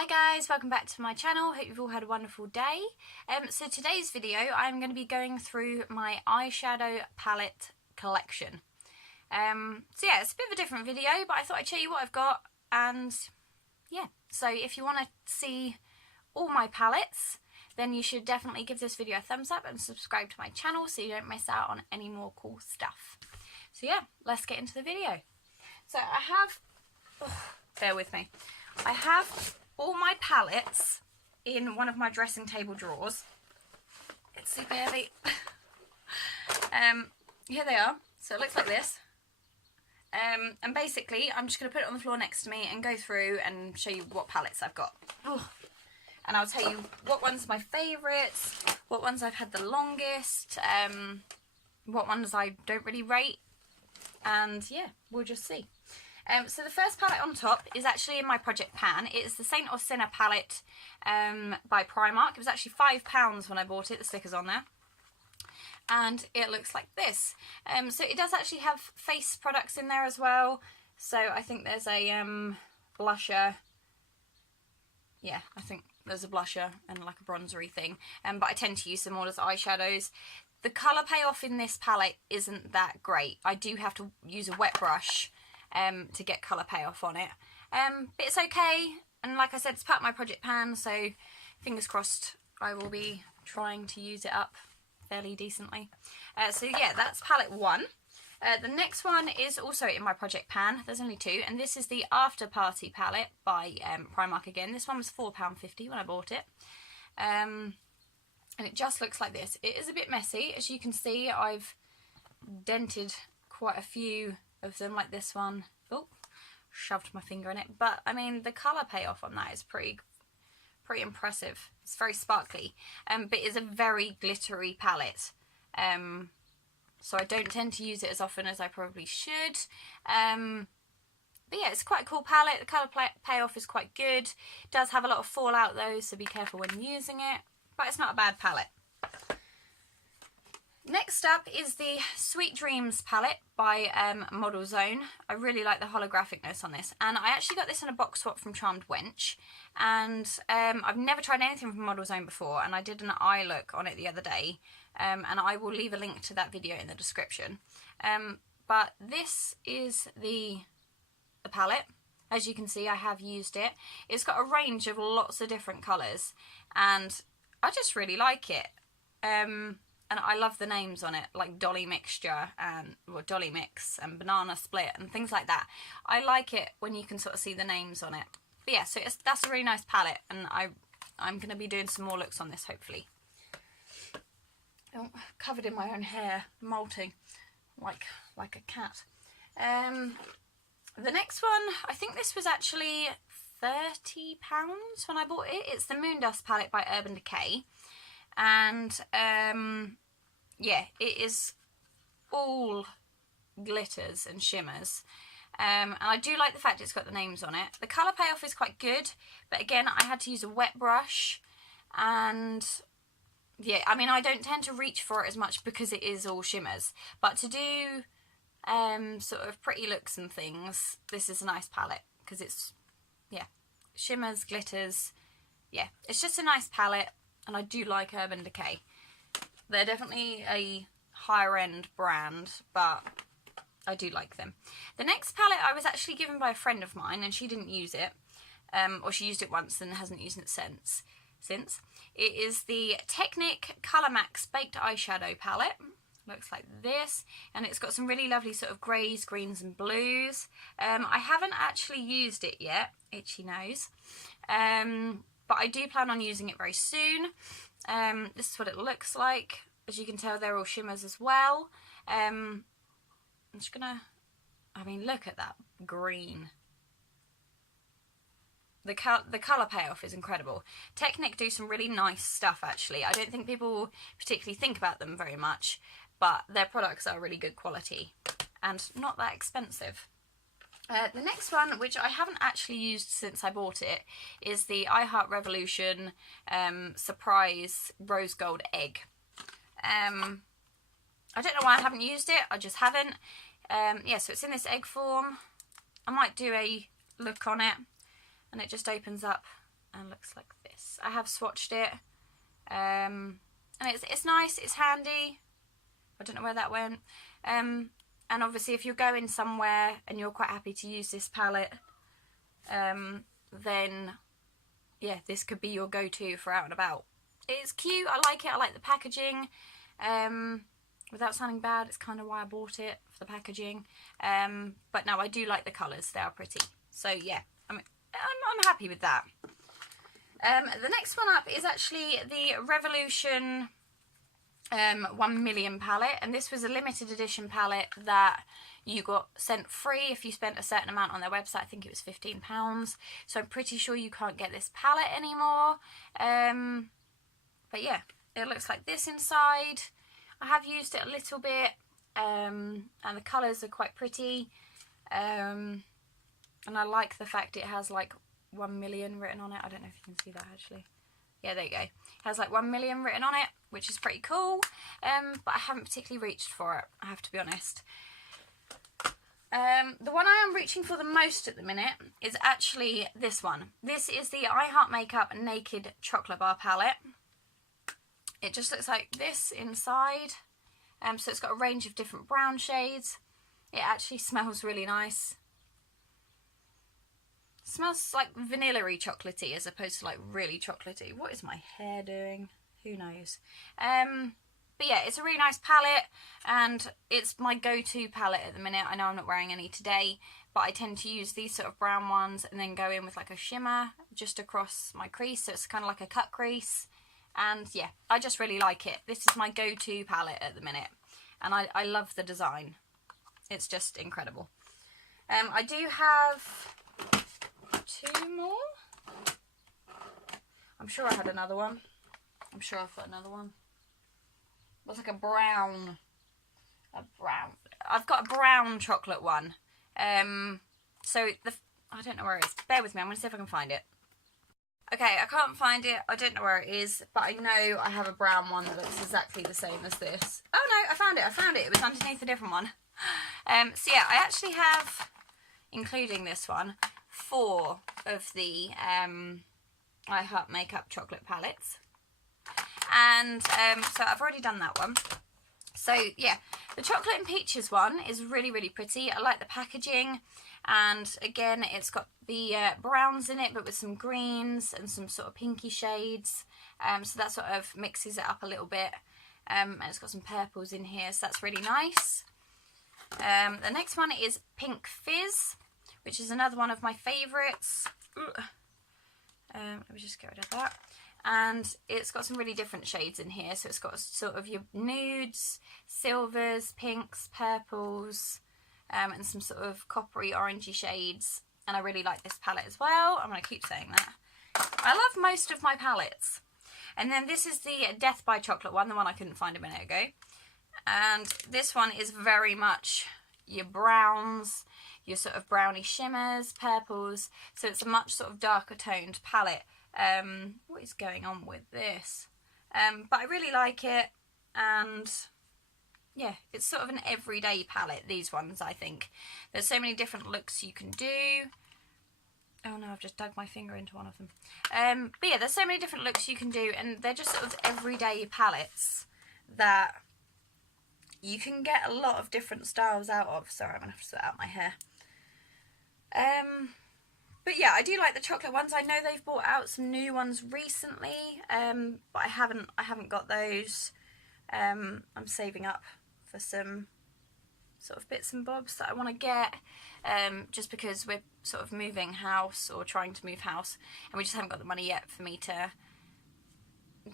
Hi guys, welcome back to my channel. Hope you've all had a wonderful day. So today's video I'm going to be going through my eyeshadow palette collection. So yeah, it's a bit of a different video, but I thought I'd show you what I've got, and yeah, so if you want to see all my palettes, then you should definitely give this video a thumbs up and subscribe to my channel so you don't miss out on any more cool stuff. So yeah, let's get into the video. So I have, bear with me, I have all my palettes in one of my dressing table drawers. Let's see, barely. Here they are. So it looks like this. And basically, I'm just going to put it on the floor next to me and go through and show you what palettes I've got. And I'll tell you what ones are my favourites, what ones I've had the longest, what ones I don't really rate, and yeah, we'll just see. So the first palette on top is actually in my project pan. It is the Saint or Sinner palette by Primark. It was actually £5 when I bought it, the sticker's on there. And it looks like this. So it does actually have face products in there as well. So I think there's a blusher. Yeah, I think there's a blusher and like a bronzery thing. But I tend to use them all as eyeshadows. The colour payoff in this palette isn't that great. I do have to use a wet brush to get colour payoff on it. But it's okay, and like I said, it's part of my project pan, so fingers crossed I will be trying to use it up fairly decently. So yeah, that's palette one. The next one is also in my project pan. There's only two, and this is the After Party palette by Primark again. This one was £4.50 when I bought it. And it just looks like this. It is a bit messy. As you can see, I've dented quite a few of them, like this one. Oh, shoved my finger in it. But I mean, the colour payoff on that is pretty impressive. It's very sparkly, but it's a very glittery palette. So I don't tend to use it as often as I probably should. But yeah, it's quite a cool palette. The colour payoff is quite good. It does have a lot of fallout though, so be careful when using it. But it's not a bad palette. Next up is the Sweet Dreams palette by Model Zone. I really like the holographic-ness on this, and I actually got this in a box swap from Charmed Wench, and I've never tried anything from Model Zone before, and I did an eye look on it the other day, and I will leave a link to that video in the description. But this is the palette. As you can see, I have used it. It's got a range of lots of different colours, and I just really like it. And I love the names on it, like Dolly Mixture and Dolly Mix and Banana Split and things like that. I like it when you can sort of see the names on it. But yeah, so that's a really nice palette, and I'm going to be doing some more looks on this, hopefully. Oh, covered in my own hair, molting like a cat. The next one, I think this was actually £30 when I bought it. It's the Moondust palette by Urban Decay. And yeah, it is all glitters and shimmers, and I do like the fact it's got the names on it. The colour payoff is quite good, but again, I had to use a wet brush, and yeah, I mean, I don't tend to reach for it as much because it is all shimmers, but to do sort of pretty looks and things, this is a nice palette because it's, yeah, shimmers, glitters, yeah, it's just a nice palette. And I do like Urban Decay. They're definitely a higher end brand, but I do like them. The next palette I was actually given by a friend of mine, and she didn't use it. Or she used it once and hasn't used it since. It is the Technic Colour Max Baked Eyeshadow palette. Looks like this. And it's got some really lovely sort of greys, greens and blues. I haven't actually used it yet. Itchy nose. But I do plan on using it very soon. This is what it looks like. As you can tell, they're all shimmers as well. I'm just gonna, I mean, look at that green. The colour payoff is incredible. Technic do some really nice stuff, actually. I don't think people particularly think about them very much, but their products are really good quality and not that expensive. The next one, which I haven't actually used since I bought it, is the I Heart Revolution Surprise Rose Gold Egg. I don't know why I haven't used it, I just haven't. Yeah, so it's in this egg form. I might do a look on it, and it just opens up and looks like this. I have swatched it, and it's nice, it's handy. I don't know where that went. And obviously if you're going somewhere and you're quite happy to use this palette, then yeah, this could be your go-to for out and about. It's cute, I like it, I like the packaging. Without sounding bad, it's kind of why I bought it, for the packaging. But no, I do like the colours, they are pretty. So yeah, I'm happy with that. The next one up is actually the Revolution 1 million palette, and this was a limited edition palette that you got sent free if you spent a certain amount on their website. I think it was £15, so I'm pretty sure you can't get this palette anymore. But yeah, it looks like this inside. I have used it a little bit, and the colours are quite pretty, and I like the fact it has like 1 million written on it. I don't know if you can see that actually. Yeah, there you go. It has like 1 million written on it, which is pretty cool, but I haven't particularly reached for it, I have to be honest. The one I am reaching for the most at the minute is actually this one. This is the I Heart Makeup Naked Chocolate Bar Palette. It just looks like this inside, so it's got a range of different brown shades. It actually smells really nice. It smells like vanilla-y chocolatey as opposed to like really chocolatey. What is my hair doing? Who knows? But yeah, it's a really nice palette, and it's my go-to palette at the minute. I know I'm not wearing any today, but I tend to use these sort of brown ones and then go in with like a shimmer just across my crease, so it's kind of like a cut crease. And yeah, I just really like it. This is my go-to palette at the minute, and I love the design. It's just incredible. I do have 2 more. I'm sure I had another one. I'm sure I've got another one. It looks like a brown. I've got a brown chocolate one. So I don't know where it is. Bear with me. I'm going to see if I can find it. Okay, I can't find it. I don't know where it is, but I know I have a brown one that looks exactly the same as this. Oh no, I found it. It was underneath a different one. So yeah, I actually have, including this one, 4 of the I Heart Makeup chocolate palettes. And so I've already done that one. So yeah, the chocolate and peaches one is really, really pretty. I like the packaging, and again, it's got the browns in it, but with some greens and some sort of pinky shades. So that sort of mixes it up a little bit. And it's got some purples in here, so that's really nice. The next one is Pink Fizz, which is another one of my favourites. Let me just get rid of that. And it's got some really different shades in here. So it's got sort of your nudes, silvers, pinks, purples, and some sort of coppery orangey shades. And I really like this palette as well. I'm going to keep saying that. I love most of my palettes. And then this is the Death by Chocolate one, the one I couldn't find a minute ago. And this one is very much your browns, your sort of browny shimmers, purples. So it's a much sort of darker toned palette. What is going on with this? But I really like it, and yeah, it's sort of an everyday palette, these ones, I think. There's so many different looks you can do. Oh no, I've just dug my finger into one of them. But yeah, there's so many different looks you can do, and they're just sort of everyday palettes that you can get a lot of different styles out of. Sorry, I'm going to have to sort out my hair. But yeah, I do like the chocolate ones. I know they've brought out some new ones recently, but I haven't got those. I'm saving up for some sort of bits and bobs that I want to get, just because we're sort of moving house, or trying to move house, and we just haven't got the money yet for me to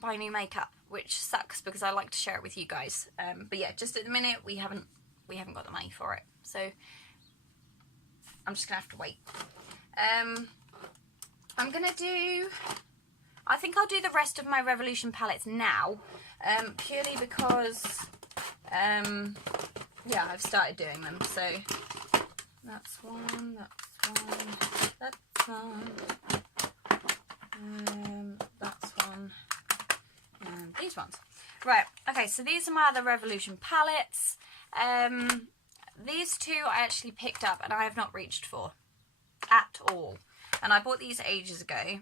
buy new makeup, which sucks because I like to share it with you guys. But yeah, just at the minute we haven't got the money for it, so I'm just gonna have to wait. I'm gonna do, I think I'll do the rest of my Revolution palettes now, purely because, yeah, I've started doing them. So that's one, that's one, that's one, and these ones. Right, okay, so these are my other Revolution palettes. These 2 I actually picked up and I have not reached for at all, and I bought these ages ago,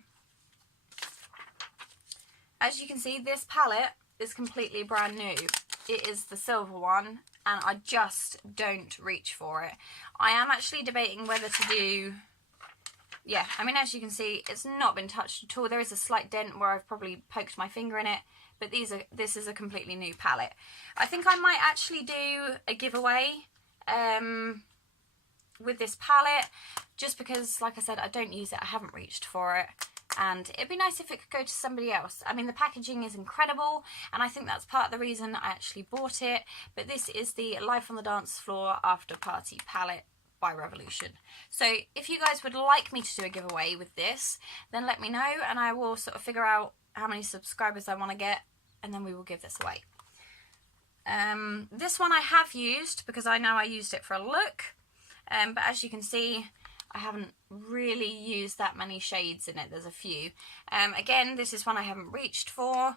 as you can see, this palette is completely brand new. It is the silver one, and I just don't reach for it. I am actually debating whether to do, yeah, I mean, as you can see, it's not been touched at all. There is a slight dent where I've probably poked my finger in it, but this is a completely new palette. I think I might actually do a giveaway with this palette, just because, like I said, I don't use it, I haven't reached for it, and it'd be nice if it could go to somebody else. I mean, the packaging is incredible, and I think that's part of the reason I actually bought it. But this is the Life on the Dance Floor After Party palette by Revolution. So if you guys would like me to do a giveaway with this, then let me know, and I will sort of figure out how many subscribers I want to get, and then we will give this away. This one I have used because I know I used it for a look, but as you can see, I haven't really used that many shades in it. There's a few. Again, this is one I haven't reached for.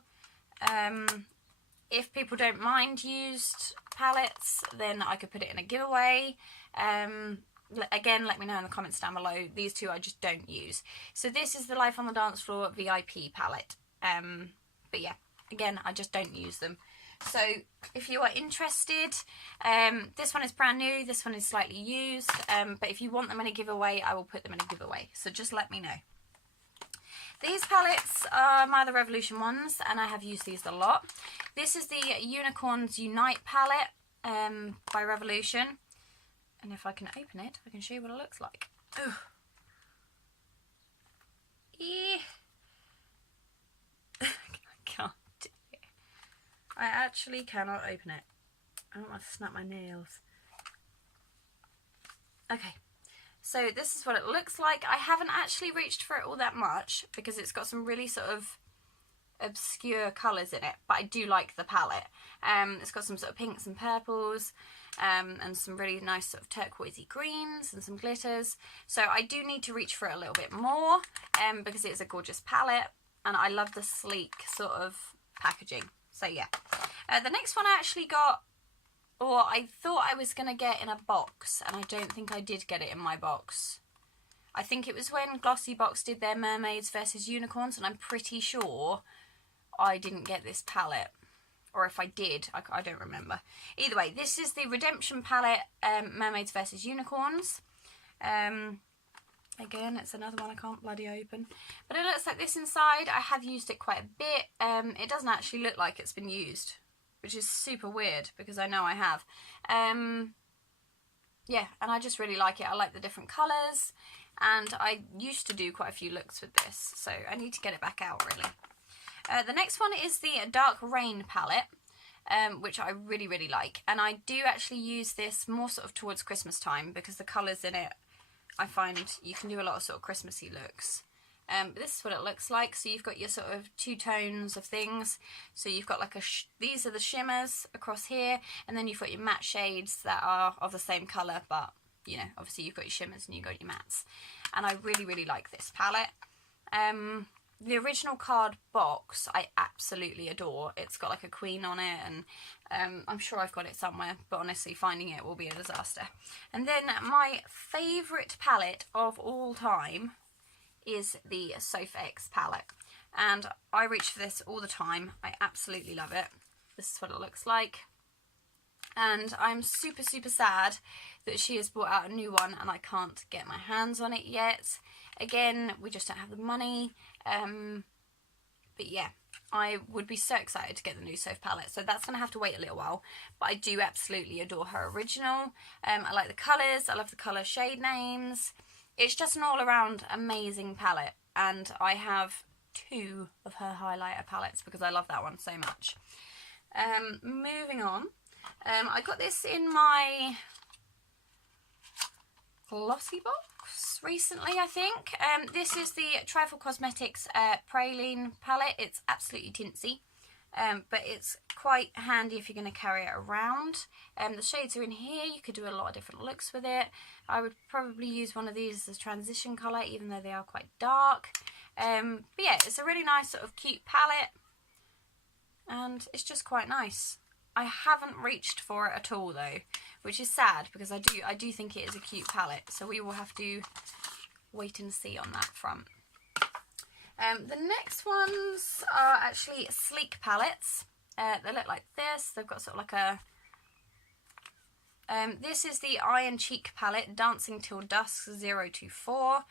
If people don't mind used palettes, then I could put it in a giveaway. Again, let me know in the comments down below. These two I just don't use. So this is the Life on the Dance Floor VIP palette. But yeah, again, I just don't use them. So if you are interested, this one is brand new, this one is slightly used, but if you want them in a giveaway, I will put them in a giveaway, so just let me know. These palettes are my other Revolution ones, and I have used these a lot. This is the Unicorns Unite palette by Revolution, and if I can open it, I can show you what it looks like. Ugh. I can't. I actually cannot open it. I don't want to snap my nails. Okay, so this is what it looks like. I haven't actually reached for it all that much because it's got some really sort of obscure colours in it, but I do like the palette. It's got some sort of pinks and purples, and some really nice sort of turquoisey greens and some glitters. So I do need to reach for it a little bit more, because it is a gorgeous palette, and I love the sleek sort of packaging. So yeah, the next one I actually got, or I thought I was going to get in a box, and I don't think I did get it in my box. I think it was when Glossybox did their Mermaids versus Unicorns, and I'm pretty sure I didn't get this palette. Or if I did, I don't remember. Either way, this is the Redemption palette, Mermaids versus Unicorns. Again, it's another one I can't bloody open. But it looks like this inside. I have used it quite a bit. It doesn't actually look like it's been used, which is super weird because I know I have. Yeah, and I just really like it. I like the different colours, and I used to do quite a few looks with this, so I need to get it back out really. The next one is the Dark Rain palette, which I really, really like. And I do actually use this more sort of towards Christmas time because the colours in it, I find you can do a lot of sort of Christmassy looks. But this is what it looks like. So you've got your sort of two tones of things. So you've got like these are the shimmers across here, and then you've got your matte shades that are of the same colour, but you know, obviously you've got your shimmers and you've got your mattes. And I really, really like this palette. The original card box I absolutely adore. It's got like a queen on it, and I'm sure I've got it somewhere, but honestly finding it will be a disaster. And then my favourite palette of all time is the Sofa X palette, and I reach for this all the time. I absolutely love it. This is what it looks like, and I'm super, super sad that she has brought out a new one and I can't get my hands on it yet. Again, we just don't have the money. But yeah, I would be so excited to get the new Sofa palette, so that's going to have to wait a little while. But I do absolutely adore her original. I like the colours, I love the colour shade names. It's just an all-around amazing palette, and I have two of her highlighter palettes because I love that one so much. Moving on, I got this in my Glossybox recently, I think. This is the Trifle Cosmetics Praline palette. It's absolutely tinsy, but it's quite handy if you're going to carry it around. The shades are in here. You could do a lot of different looks with it. I would probably use one of these as a transition colour, even though they are quite dark. But yeah, it's a really nice sort of cute palette, and it's just quite nice. I haven't reached for it at all though, which is sad because I do think it is a cute palette, so we will have to wait and see on that front. The next ones are actually sleek palettes. They look like this. They've got sort of like a... this is the Eye and Cheek palette, Dancing Till Dusk 024.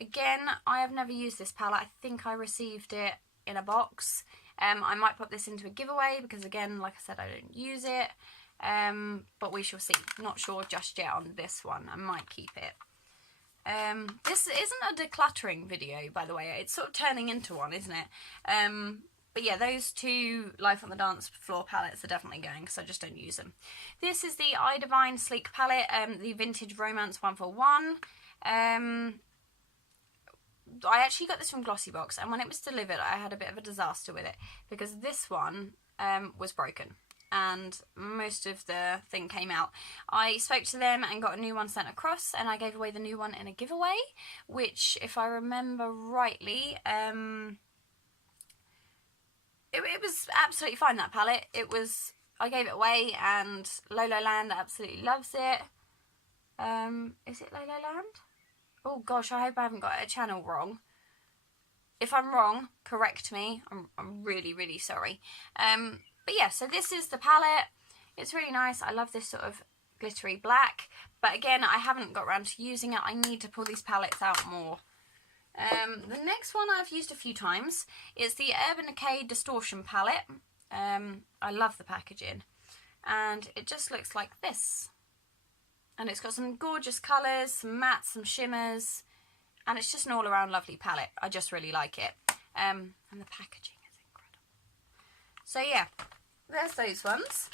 Again, I have never used this palette. I think I received it in a box. I might pop this into a giveaway because, again, like I said, I don't use it. But we shall see. Not sure just yet on this one. I might keep it. This isn't a decluttering video, by the way. It's sort of turning into one, isn't it? But yeah, those two Life on the Dance Floor palettes are definitely going because I just don't use them. This is the Eye Divine Sleek palette, the Vintage Romance 1 for 1. I actually got this from Glossybox, and when it was delivered I had a bit of a disaster with it because this one was broken and most of the thing came out. I spoke to them and got a new one sent across, and I gave away the new one in a giveaway, which, if I remember rightly, it was absolutely fine, that palette. I gave it away, and Lolo Land absolutely loves it. Is it Lolo Land? Oh gosh, I hope I haven't got a channel wrong. If I'm wrong, correct me. I'm really, really sorry. But yeah, so this is the palette. It's really nice. I love this sort of glittery black. But again, I haven't got around to using it. I need to pull these palettes out more. The next one I've used a few times is the Urban Decay Distortion palette. I love the packaging. And it just looks like this. And it's got some gorgeous colours, some mattes, some shimmers. And it's just an all-around lovely palette. I just really like it. And the packaging is incredible. So yeah, there's those ones.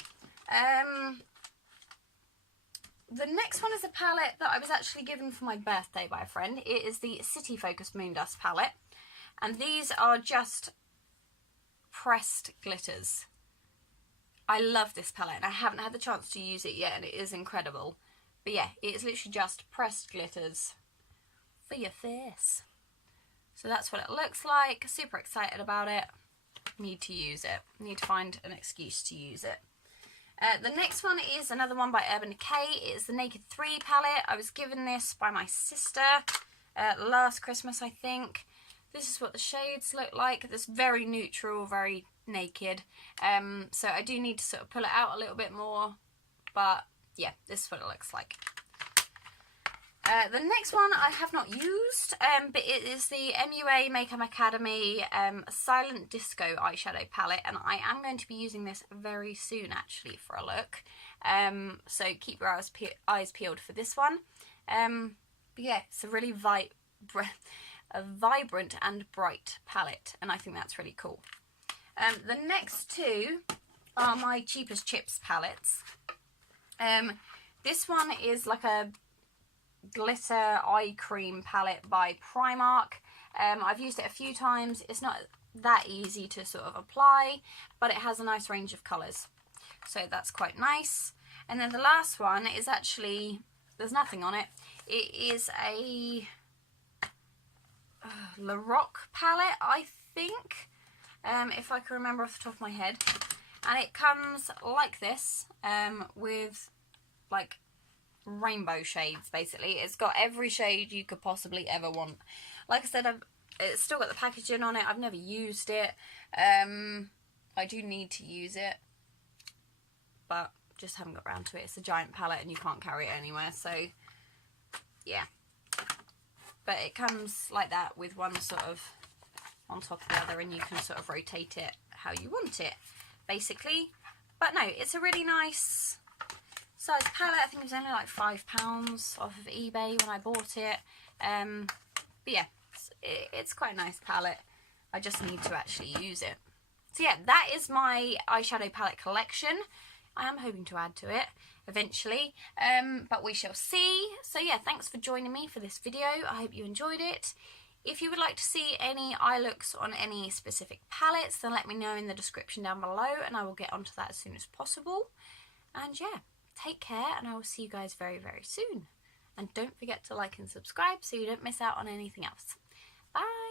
The next one is a palette that I was actually given for my birthday by a friend. It is the City Focus Moondust palette. And these are just pressed glitters. I love this palette, and I haven't had the chance to use it yet, and it is incredible. But yeah, it is literally just pressed glitters for your face. So that's what it looks like. Super excited about it. Need to use it. Need to find an excuse to use it. The next one is another one by Urban Decay. It is the Naked 3 palette. I was given this by my sister last Christmas, I think. This is what the shades look like. It's very neutral, very naked. So I do need to sort of pull it out a little bit more. But yeah, this is what it looks like. The next one I have not used, but it is the MUA Makeup Academy Silent Disco eyeshadow palette, and I am going to be using this very soon actually for a look. So keep your eyes peeled for this one. But yeah, it's a really vibrant and bright palette, and I think that's really cool. The next two are my Cheapest Chips palettes. This one is like a glitter eye cream palette by Primark. I've used it a few times. It's not that easy to sort of apply, but it has a nice range of colours, so that's quite nice. And then the last one is actually, there's nothing on it. It is a La Roque palette, I think, if I can remember off the top of my head. And it comes like this, with like rainbow shades, basically. It's got every shade you could possibly ever want. Like I said, it's still got the packaging on it. I've never used it. I do need to use it, but just haven't got around to it. It's a giant palette and you can't carry it anywhere, so yeah. But it comes like that with one sort of on top of the other, and you can sort of rotate it how you want it, basically. But no, it's a really nice size palette. I think it was only like £5 off of eBay when I bought it. But yeah, it's quite a nice palette. I just need to actually use it. So yeah, that is my eyeshadow palette collection. I am hoping to add to it eventually, but we shall see. So yeah, thanks for joining me for this video. I hope you enjoyed it. If you would like to see any eye looks on any specific palettes, then let me know in the description down below, and I will get onto that as soon as possible. And yeah, take care, and I will see you guys very, very soon. And don't forget to like and subscribe so you don't miss out on anything else. Bye!